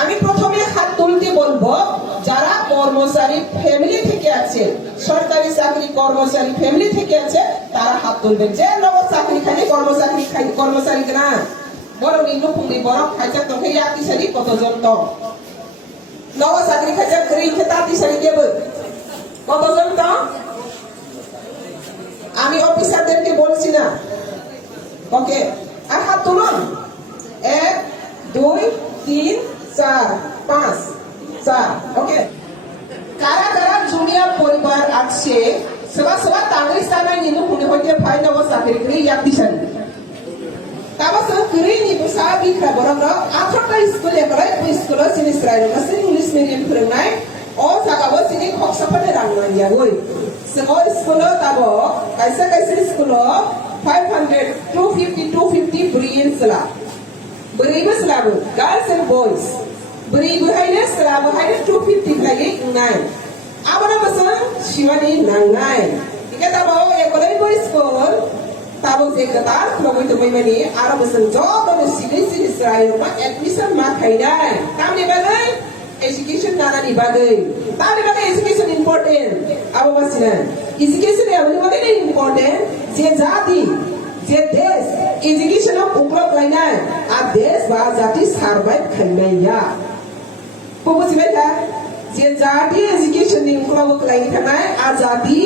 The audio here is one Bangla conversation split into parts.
আমি প্রথমে হাত তুলতে বলবো যারা কর্মচারী ফ্যামিলি থেকে আছে, সরকারি চাকরি কর্মচারী ফ্যামিলি থেকে আছে, তারা হাত তুলবেন। যে লোক চাকরি খালি কর্মচারী না বড় নিলু ফুঙ্গি বড় খাইছা তোকে ইয়াকি সারি কতজন তো নব চাকরি খাইছা গ্রি খেতা তিসারি দেব কতজন তো? আমি অফিসারদেরকে বলছি না, ওকে? আর হাত তুলুন। 1 2 3 4 5 4, ওকে? কারা কারা জুনিয়র পরিবার আছে সবা তাগরি সানাই নিনু পুনে হইতে ফাই নব চাকরি গ্রি ইয়াকি সারি Tapos kiri ni busa bikra borang ro athota school ekore school sini Israel na sini English medium prenai o sagawo sini khoksa pade rangna ya goi semua school tabo kaisa school 500 250 brilliant sala beribu selabu girls and boys beribu haine selabu haine 250 lagi ngai abana basa shiwani nangai ika tabo ekore boys school tabo je katar logoi to mani ara besan job and sini Israel ma admission ma khaidai tamni bagai education nana ni bagai tamni bagai education important abo basina education abani bagai important je jati je desh education of uklok lainai a desh ba jati survive khainai ya bubuji beta je jati education ni uklok lainai thanai a jati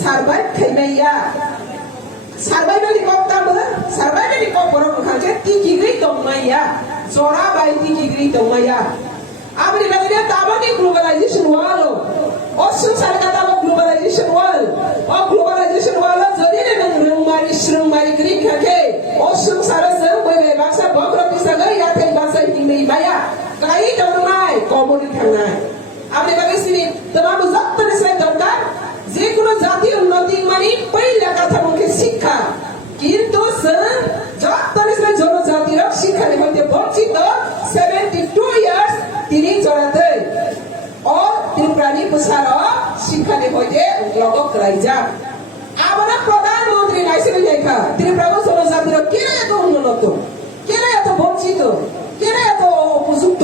survive khainai ya Survival ikop borong khanje tikigri tongmaya zora bai tikigri tongmaya abri bagine tabani globalization walo osun sarka tabo globalization walo jodi ne ngrungmari shrungmari gri khake osun sara sar bebe baksa bokro pisaga ya thai baksa hingmei baya kai tornai komodi thangnai abri bagine sini tamamu jattane sai dorkar যে কোনো জাতীয় উন্নতি মানে পয়লা কথা মুখে শিক্ষা, কিন্তু জনজাতির শিক্ষার মধ্যে বঞ্চিত 72 ইয়ার্স তিনি জড়াতে ও ত্রিপুরানি প্রসার শিক্ষার মধ্যে লগক রাইজা আমরা প্রধানমন্ত্রী নাইসে দেখা ত্রিপুরা জনজাতির কেন এত উন্নত, কেন এত বঞ্চিত, কেন এত উপযুক্ত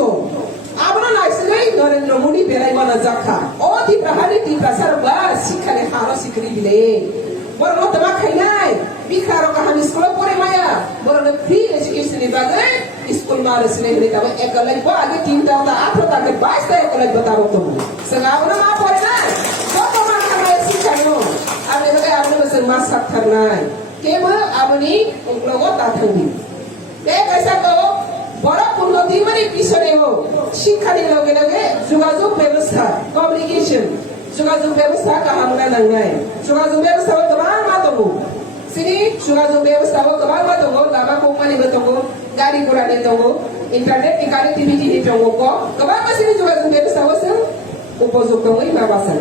আমরা নাইসে নরেন্দ্র মোদী বেলাই মানা জাখা ও ত্রিপুরাহারি ত্রিপুরা সরকার শিক্ষারে হারো শিখরি দিলে বড় তোমা খাইনাই বিখারো কাহানি স্কুল পড়ে মায়া বড় ফ্রি এডুকেশন বাগে স্কুল মারে সিনে রে তবে একলাই পো আগে 3টা তা 8টা কে 22টা একলাই बताओ তো সগাওনা মা পড়ে না কত মা খাই শিখানো আমি বলে আপনি বসে মাস সাক্ষর নাই কেবল আপনি ওগুলো তাথাঙ্গি তে कैसा তো বড় উন্নতি মানে পিছনে ও শিক্ষার লগে লগে যোগাযোগ ব্যবস্থা কমিউনিকেশন যোগাযোগ ব্যবস্থা কাহামনা নাংনাই যোগাযোগ ব্যবস্থা গোবাं मा दंगो sini যোগাযোগ ব্যবস্থা গোবাं मा दंगो लामा कम्पानि बो दंगो गारि घोड़ा नि दंगो इंटरनेट नि कानेक्टिविटी नि दंगो गोबां मा sini যোগাযোগ ব্যবস্থা जों उपयोग दंगै मा बासा